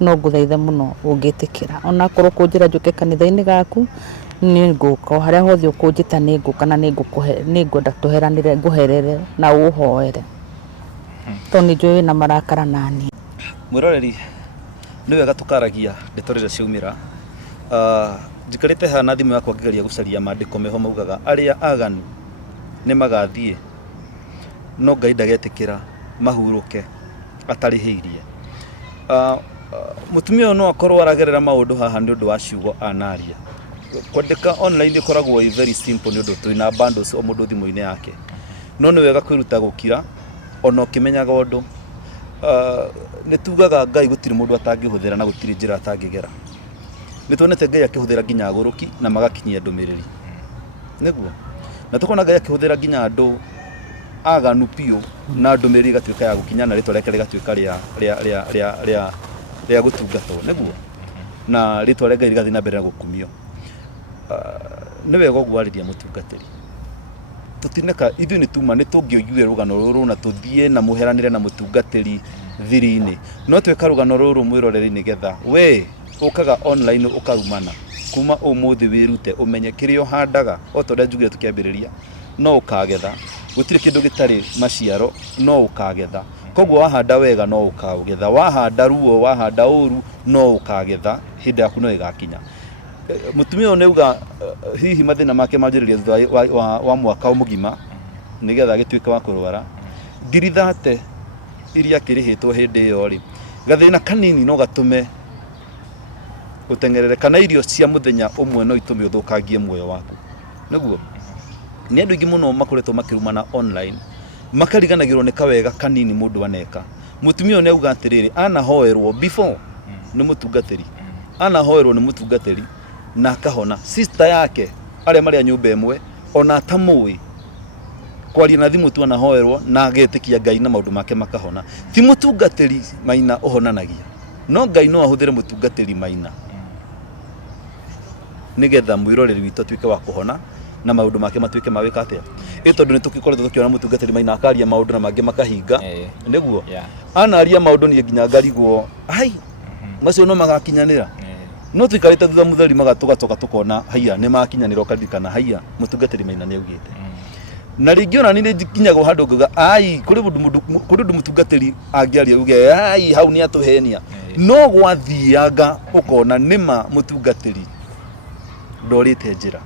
no ngũthaitha mũno ũngĩtĩkĩra. Onakorwo kũnjĩra njũke kanitha-inĩ gaku nĩ ngũka, o harĩa hothe ũkũnjĩta nĩ ngũka na nĩ ngwenda tũheranĩre ngũherere na ũhoere tondũ nĩ njũĩ wĩna marakara naniĩ. Mwĩroreri, nĩ wega tũkaragia ndeto rĩrĩa ciaumĩra. Njikarĩte haha na thimũ yakwa ngĩgeria gũcaria maandĩko meho maugaga arĩa aganu nĩ magathiĩ no Ngai ndagetĩkĩra mahurũke atarĩhĩirie. Mũtumia ũyũ no akorwo aragerera maũndũ haha nĩ ũndũ wa ciugo anaria. Kwandĩka online ĩkoragwo very simple nĩ ũndũ twĩna bundles o mũndũ thimũ-inĩ yake, no nĩ wega kwĩruta gũkira ona ũkĩmenyaga ũndũ. Nĩ tugaga Ngai gũtirĩ mũndũ atangĩhũthĩra na gũtirĩ njĩra atangĩgera. Nĩ tuonete Ngai akĩhũthĩra nginya agũrũki na magakinyia ndũmĩrĩri, nĩguo na tũkona Ngai akĩhũthĩra nginya andũ aganu piũ na ndũmĩrĩri igatuĩka ya gũkinya na rĩtwa rĩake rĩgatuĩka rĩa gũtungatwo, nĩguo na rĩtwa rĩa Ngai rĩgathiĩ na mbere na gũkumio. Nĩ wega ũguo arĩria mũtungatĩri, tũtineka ithuĩ nĩ tuma nĩ tũngĩoigire rũgano rũrũ na tũthiĩ na mũheranĩre na mũtungatĩri thiri-inĩ, no twĩka rũgano rũrũ mwĩroreri nĩgetha we ũkaga online ũkarumana kuma ũmũthĩ wĩrute ũmenye kĩrĩa ũhandaga o ta ũrĩa njugire tũkĩambĩrĩria no ũkagetha, gũtirĩ kĩndũ gĩtarĩ maciaro no ũkagetha. Koguo wahanda wega no ũkagetha, wahanda ruo wahanda ũru no ũkagetha, hĩndĩ yaku no ĩgakinya. Mũtumia ũyũ nĩuga hihi mathĩna make manjĩrĩria thutha wa mwaka mũgima nĩgetha agĩtuĩke wa kũrwara. Ngiri iria akĩrĩhĩtwo hĩndĩ ĩyo rĩ, gathĩna kanini no gatũme ũteng'erere, kana irio cia mũthenya ũmwe no itũme ũthũkangie muoyo waku, nĩguo nĩ andũ aingĩ mũno makoretwo makĩrumana online makariganagĩrwo nĩ kawega kanini mũndũ aneka. Mũtumia ũyũ nĩauga atĩrĩrĩ, anahoerwo before nĩ mũtungatĩri, anahoerwo nĩ mũtungatĩri na akahona. Sister yake arĩa marĩ nyũmba ĩmwe ona atamũĩ, kwaria na thimũ tu anahoerwo na agetĩkia Ngai na maũndũ make makahona. Ti mũtungatĩri Maina ũhonanagia, no Ngai no ahũthĩre mũtungatĩri Maina nĩgetha mwĩroreri witũ atuĩke wa kũhona na maũndũ make matuĩke ma gwĩka atĩa. Tondũ nĩ tũgĩkoretwo tũkĩona mũtungatĩri Maina akaria maũndũ na mangĩ makahinga, nĩguo anaria maũndũ niĩ nginya ngarigwo ai macio no magakinyanĩra. No tũikarĩte thutha mũtheri tũgacoka tũkona haiya nĩ makinyanĩra, ũkaririkana haiya mũtungatĩri Maina nĩ augĩte. Na rĩngĩ ona niĩ nginyagwo handũ ngauga ai kũrĩ ũndũ mũtungatĩri angĩaria uge ai hau nĩ atũhenia, no gwathianga ũkona nĩma mũtungatĩri ndorĩte njĩra.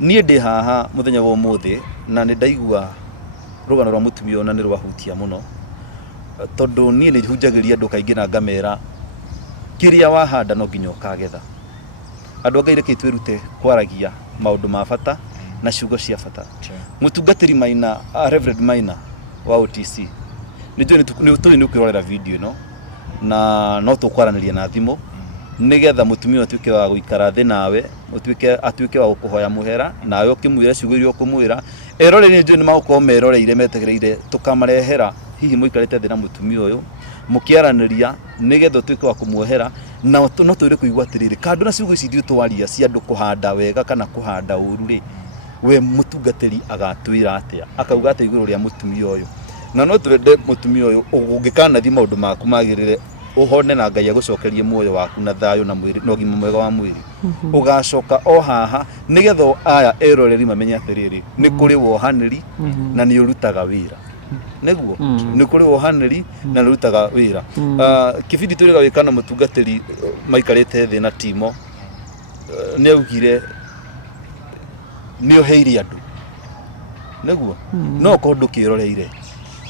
Niĩ ndĩ haha mũthenya wa ũmũthĩ na nĩ ndaigua rũgano rwa mũtumia ũyũ na nĩ rwahutia mũno, tondũ niĩ nĩ hunjagĩria andũ kaingĩ na ngamera kĩrĩa wahanda no nginya ũkagetha. Andũ a Ngai reke twĩrute kwaragia maũndũ ma bata na ciugo cia bata. Mũtungatĩri Maina, Reverend Maina wa OTC, nĩ tũĩ ũkĩrorera video ĩno na no tũkwaranĩria na thimũ nĩgetha mũtumia atuĩke wa gũikara thĩ nawe, atuĩke wa gũkũhoya mũhera nawe ũkĩmwĩra ciugo iria ũkũmwĩra. Eroreri njũĩ nĩ magũkorwo meroreire metegereire tũkamarehera hihi mũikarĩte thĩ na mũtumia ũyũ mũkĩaranĩria nĩgetha ũtuĩke wa kũmuohera, na no twĩre kũigua atĩrĩrĩ, kando na ciugo ici ithuĩ twaria cia andũ kũhanda wega kana kũhanda ũru rĩ, we mũtungatĩri agatwĩra atĩa, akauga atĩ igũrũ rĩa mũtumia ũyũ. Na no twende mũtumia ũyũ ũngĩkanathi maũndũ maku magĩrĩre uhone na Ngai agucokerie muoyo waku na thayo na mwiri no gima mwega wa mwiri ugacoka o haha nigetho aya eroreri mamenye atiriri ni kuri wohaniri na ni urutaga wira neguo ni kuri wohaniri na ni urutaga wira kibindi turiga wikana mutungatiri maikarite thi na timo ni augire ni oheiri andu neguo no kondu kiroreire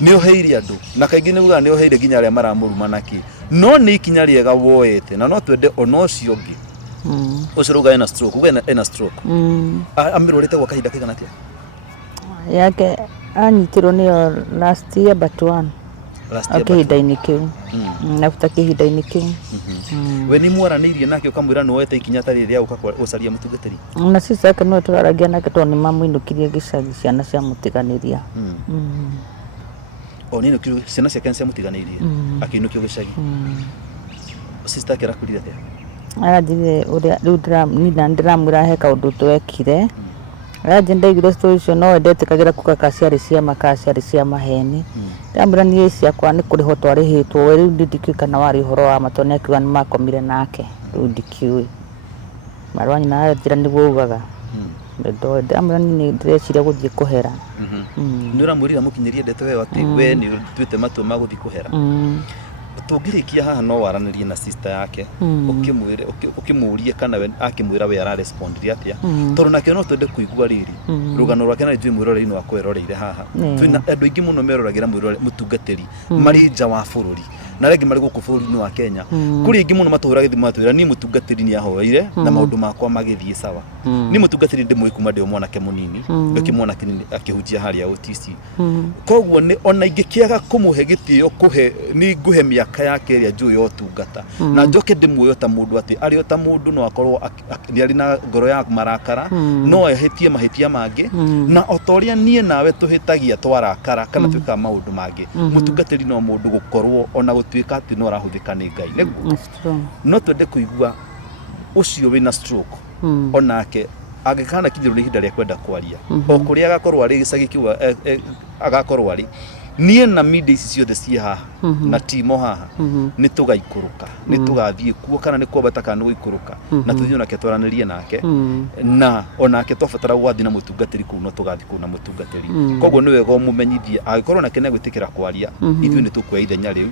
ni oheiri andu na kaingi niguga ni oheire ginya aria maramuruma naki no ni ikinya riega woete na no twende onocio ngi uciruga ena stroke uga ena stroke amirorete gwa kahinda kaigana atia yake anyitirwo niyo last year but one kahinda-inĩ kĩu nafuta kahinda-inĩ kĩu we ni mwaranirie nake ukamwira no wete ikinya tari ria ucaria mutungatiri na sisi yake no turaragia nake to ni mamuinukirie gicagi ciana cia mutiganiria onino kiru ciana cia kansa mutiganirie akinukio gicagi sister kera kurire thia arathire uria riu ndiramwira he kaundu twekire arathi ndaigire story cio no endetĩkagĩra kuga kaciarĩ cia maheni ndamwĩra niĩ ciakwa nĩ kũrĩho twarĩhĩtwo we rĩu ndikĩũĩ kana warĩ ũhoro wa ma tondũ nĩakiuga nĩ makomire nake rĩu ndikiũĩ marũa nyina arathira nĩguo ugaga ndamwĩra niĩ ndĩreciria gũthiĩ kũhera nĩ ũramwĩrire mũkinyĩrie ndeto ĩyo atĩ we nĩ tuĩte matua ma gũthiĩ kũhera tungirikia haha no waranirie na sister yake ukimwire kana we akimwira we ara respond atia tondu nake no twende kuigua riri rugano rwake na ithuĩ mwĩroreri no akweroreire haha twina andũ aingĩ mũno meroragĩra mutungatĩri marĩ nja wa bũrũri na rĩngĩ marĩ gũkũ bũrũri-inĩ wa Kenya kũrĩ aingĩ mũno matũraga thimũ matwĩra ni mutungatĩri nĩ ahoire na maũndũ makwa magĩthiĩ sawa ni mutungatĩri ndĩmũĩ kuma ndĩ mwanake mũnini ngĩkĩmwona kĩnini akĩhunjia harĩa OTC koguo nĩ ona ingĩkĩaga kũmũhe gĩtĩo kũhe ni nguhe mĩaka yake ĩrĩa njũĩ yotungata na njoke ndĩmuoyo ta mũndũ atĩ arĩ o ta mũndũ no akorwo arĩ na ngoro ya marakara no ehĩtie mahĩtia mangĩ na otorĩa niĩ nawe tũhĩtagia twarakara kana twĩkaga maũndũ mangĩ mutungatĩri no mũndũ gũkorwo ona gũtuĩka atĩ no arahũthĩka nĩ Ngai nĩguo no twende kũigua ũcio wĩna stroke onake angĩkana kinyĩrwo nĩ ihinda rĩa kwenda kwaria o kũrĩa agakorwo arĩ gĩcagi kĩu agakorwo arĩ niĩ na media ici ciothe ciĩ haha na timo haha nĩ tũgaikũrũka nĩ tũgathiĩ kuo kana nĩ kwambata kana nĩ gũikũrũka na tũthiĩ nake twaranĩrie nake na onake twabatara gũthiĩ na mũtungatĩri kũu no tũgathiĩ kũu na mũtungatĩri koguo nĩ wega ũmũmenyithie angĩkorwo nake nĩ egwĩtĩkĩra kwaria ithuĩ nĩ tũkuoya ithenya rĩu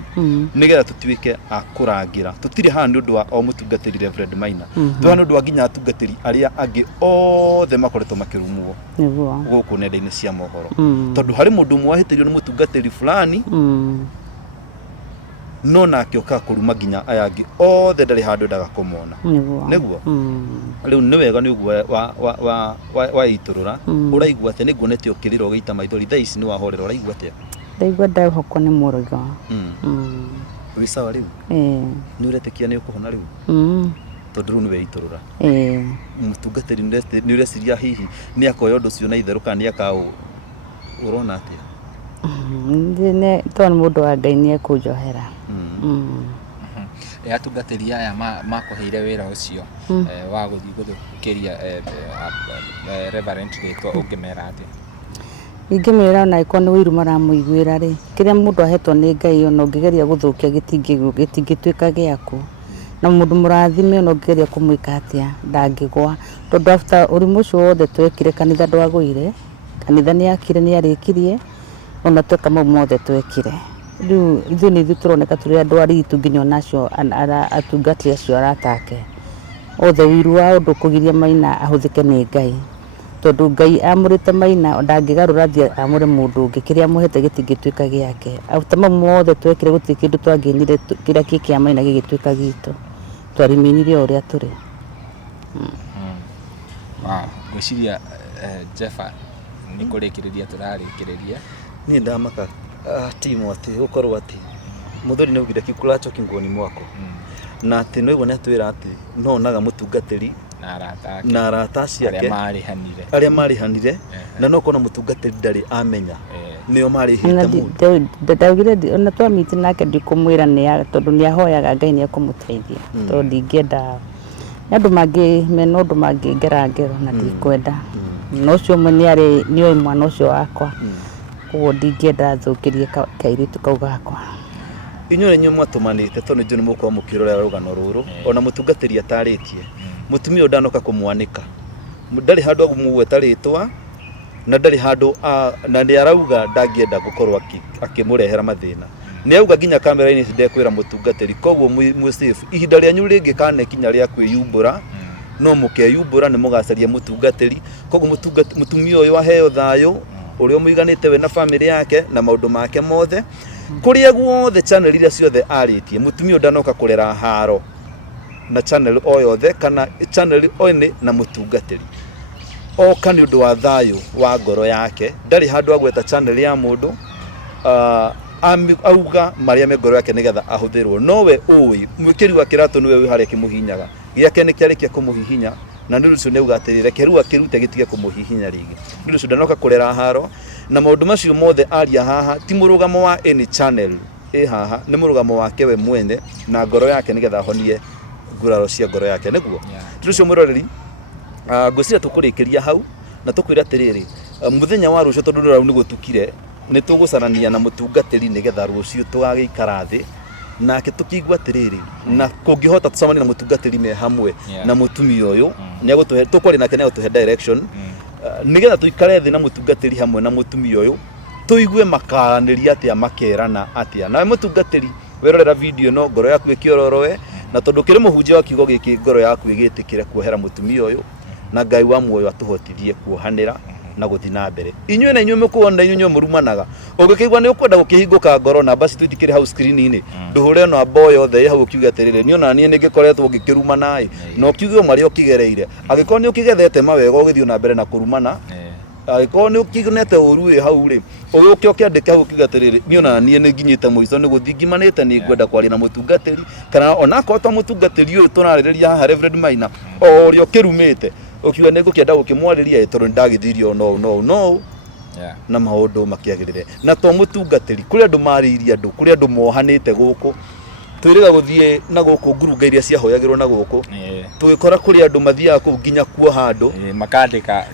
nĩgetha tũtuĩke a kũrangĩra tũtirĩ haha nĩ ũndũ wa o mũtungatĩri Reverend Maina tũha nĩ ũndũ wa nginya atungatĩri arĩa angĩ othe makoretwo makĩrumwo gũkũ nenda-inĩ cia mohoro tondũ harĩ mũndũ ũmwe wahĩtĩrio nĩ mũtungatĩri fulani no nake okaga kũruma nginya aya angĩ othe ndarĩ handũ endaga kũmona nĩguo rĩu nĩ wega nĩ ũguo wa itũrũra ũraigua atĩ nĩ nguonete ũkĩrĩra ũgĩita maithori thaa ici nĩ wahorera ũraigua atĩa ndaigua ndahokwo nĩ mũrũgo wĩ sawa rĩu nĩ ũretĩkia nĩ ũkũhona rĩu tondũ rĩu nĩwe itũrũra mũtungatĩri nĩ ũreciria hihi nĩ akoya ũndũ ũcio na itherũ kana nĩ ũrona atĩa tondũ mũndũ wa Ngai nĩ ekũnjohera atungatĩri aya makũheire wĩra ũcio wa gũthiĩ gũthũkĩria Reverend Gĩtwa ũngĩmera atĩa ingĩmera ona ĩkorwo nĩ wĩiru maramũiguĩra rĩ kĩrĩa mũndũ ahetwo nĩ Ngai ona ũngĩgeria gũthũkia gĩtingĩtuĩka gĩaku na mũndũ mũrathime ona ũngĩgeria kũmwĩka atĩa ndangĩgwa tondũ after ũrimũ ũcio wothe twekire kanitha ndwagũire kanitha nĩakire nĩarĩkirie ona tweka mau mothe twekire rĩu ithuĩ nĩ ithuĩ tũroneka tũrĩ andũ aritũ nginya onacio atungatĩri acio aratake othe wĩiru wa ũndũ kũgiria Maina ahũthĩke nĩ Ngai tondũ Ngai amũrĩte Maina ndangĩgarũra thiĩ amũre mũndũ ũngĩ kĩrĩa amũhete gĩtingĩtuĩka gĩake after mau mothe twekire gũtirĩ kĩndũ twangĩonire kĩrĩa kĩa Maina gĩgĩtuĩka gitũ twarimĩnire o ũrĩa tũrĩ ngwĩciria Jeffa nĩ kũrĩkĩrĩria tũrarĩkĩrĩria niĩ ndamaka timu atĩ gũkorwo atĩ mũthuri nĩ augire kikulacho kingoni mwako na atĩ no ũguo nĩ atwĩra atĩ no onaga mũtungatĩri na arata ciake arĩa marihanire na no kona mũtungatĩri ndarĩ amenya nĩo marĩhĩte mũndũ ndaugire ona twamiti nake ndikũmwĩra nĩ tondũ nĩ ahoyaga Ngai nĩ ekũmũteithia tondũ ndingĩenda andũ mangĩ mena ũndũ mangĩngera ngero na ndikwenda no ũcio ũmwe nĩ oĩ mwana ũcio wakwa koguo ndingĩenda thũkĩrie kairĩtu kau gakwa inyuĩ nĩ mwatũmanĩte tondũ nĩ mũkorwo mũkĩrorera rũgano rũrũ ona mũtungatĩri atarĩtie mũtumia ndanoka kũmwanĩka ndarĩ handũ agũmũgweta rĩtwa na ndarĩ handũ na nĩ arauga ndangĩenda gũkorwo akĩmũrehera mathĩna nĩ auga nginya kamera-inĩ ndekwĩra mũtungatĩri koguo mũ safe ihinda rĩanyu rĩngĩkane kinya rĩa kwĩyumbũra no mũkeyumbũra nĩ mũgacaria mũtungatĩri koguo mũtumia ũyũ aheo thayũ ũrĩa mũiganĩte we na family yake na maũndũ make mothe kũrĩa guothe channel iria ciothe arĩtie mũtumia ndanoka kũrera haro na channel o yothe kana channel oine na mũtungatĩri oka nĩ ũndũ wa thayũ wa ngoro yake ndarĩ handũ agweta channel ya mũndũ auga marĩa me ngoro yake nĩgetha ahũthĩrwo nowe ũĩ mwĩkĩri wa kĩratũ nĩwe wĩ harĩa kĩmũhinyaga gĩake nĩ kĩarĩkia kũmũhihinya na nĩ ũcio nĩ uga atĩrĩre kĩrua kĩrute gĩtige kũmũhihinya rĩngĩ nĩ ũcio ndanoka kũrera haro na maũndũ macio mothe aria haha ti mũrũgamo wa any channel haha nĩ mũrũgamo wake we mwene na ngoro yake nĩgetha ahonie nguraro cia ngoro yake nĩguo nĩ ũcio mwĩroreri ngwĩciria tũkũrĩkĩria hau na tũkwĩra atĩrĩrĩ mũthenya wa rũciũ tondũ rĩu nĩ gũtukire nĩ tũgũcarania na mũtungatĩri nĩgetha rũciũ tũgagĩikara thĩ nake tũkĩigua atĩrĩrĩ na kũngĩhota tũcemanie na mũtungatĩri me hamwe na mũtumia ũyũ nĩ agũtũhe tũkwarĩ nake nĩ agũtũhe direction nĩgetha tũikare thĩ na mũtungatĩri hamwe na mũtumia ũyũ tũigue makaranĩria atĩa makerana atĩa nawe mũtungatĩri werorera video no ngoro yaku ĩkĩororoe na tondũ kĩrĩ mũhunjia wa kiugo gĩkĩ ngoro yaku ĩgĩtĩkĩre kuohera mũtumia ũyũ na Ngai wa muoyo atũhotithie kuohanĩra na gũthi na mbere inyuĩ na inyuĩ mũkuona inyuĩ mũrumanaga ũngĩkĩigua nĩ ũkwenda gũkĩhingũka ngoro na basi twĩtikĩre hau screen-inĩ ndũhũre no boyo the hau ũkiuga atĩrĩrĩ niĩ ona niĩ nĩngĩkoretwo ngĩkĩrumana no kiuge marĩa ũkĩgereire angĩkorwo nĩ ũkĩgethete mawega ũgĩthiĩ na mbere na kũrumana angĩkorwo nĩ ũkĩgunete ũru hau rĩ ũgĩũke ũkĩandĩke hau ũkiuga atĩrĩrĩ niĩ ona niĩ nĩ nginyĩte mũico nĩ gũthiĩ ngimanĩte nĩ ngwenda kwaria na mũtungatĩri kana ona akorwo ta mũtungatĩri ũyũ tũrarĩrĩria haha Reverend Maina o ũrĩa ũkĩrumĩte ukiwa nĩ ngũkĩenda gũkĩmwarĩria tondũ ndagĩthirio no na maũndũ makĩagĩrĩre na to mũtungatĩri kũrĩ andũ marĩirie andũ kũrĩ andũ mohanĩte gũkũ twĩrĩga gũthiĩ na gũkũ ngurunga iria ciahoyagĩrwo na gũkũ tũgĩkora kũrĩ andũ mathiaga kũu nginya kuo handũ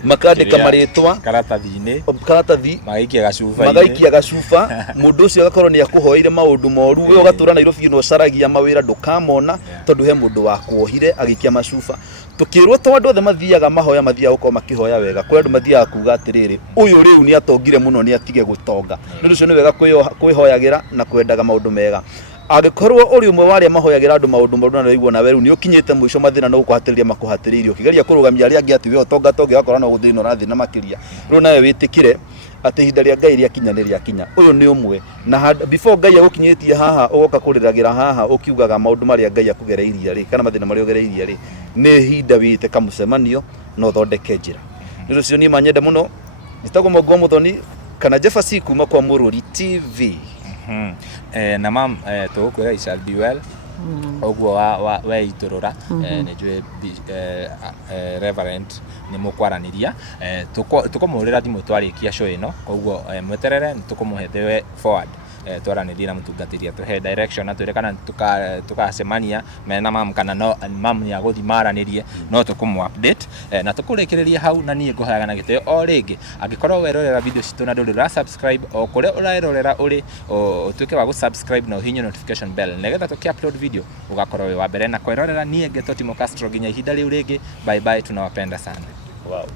makandĩka marĩtwa karatathi magaikia gacuba mũndũ ũcio agakorwo nĩ akũhoire maũndũ moru we ũgatũra Nairobi no caragia mawĩra ndũkamona tondũ he mũndũ wa kuohire agĩkia macuba tukirwo to andũ othe mathiaga mahoya mathiaga gũkorwo makĩhoya wega kũrĩ andũ mathiaga kuga atĩrĩrĩ ũyũ rĩu nĩ atongire mũno nĩ atige gũtonga nĩ ũcio nĩ wega kwĩhoyagĩra na kwendaga maũndũ mega angĩkorwo ũrĩ ũmwe warĩa mahoyagĩra andũ maũndũ moru na rĩu na we rĩu nĩ ũkinyĩte mũico mathĩna no gũkũhatĩrĩria makũhatĩrĩirio ũkĩgeria kũrũgamia arĩa angĩ atĩ we ũtonga ũgakora no gũthĩna ũrathĩna makĩria rĩu nawe wĩtĩkĩre atĩ ihinda rĩa Ngai rĩakinya nĩ rĩakinya ũyũ nĩ ũmwe na before Ngai agũkinyĩtie haha ũgoka kũrĩragĩra haha ũkiugaga maũndũ marĩa Ngai akũgereirie rĩ kana mathĩna marĩa ũgereirie rĩ nĩ ihinda wĩte kamũcemanio no ũthondeke njĩra nĩ ũcio niĩ manyende mũno nĩtagwo Mongo Muthoni kana Jefferson kuma kwa Mũrũri TV na mam tũgũkwĩra it shall be well ũguo we iturura nĩ njũĩ Reverend nĩ mũkwaranĩria tũkũmũhũrĩra thimũ twarĩkia show ĩno koguo mweterere nĩ tũkũmũhe the way forward twaranĩrie na mũtungatĩri atũhe direction atwĩre kana tũkacemania mena mam kana no mam nĩ agũthi maranĩrie no tũkũmũ update na tũkũrĩkĩrĩria hau na niĩ ngũheaga na gĩtĩo o rĩngĩ angĩkorwo werorera video citũ na ndũrĩ subscribe o kũrĩa ũrerorera ũrĩ ũtuĩke wa gũsubscribe na ũhihinye notification bell nĩgetha tũkĩ-upload video ugakorwo wĩ wa mbere na kwĩrorera niĩ Ngeto Timo Castro nginya ihinda rĩu rĩngĩ bye bye tunawapenda sana wow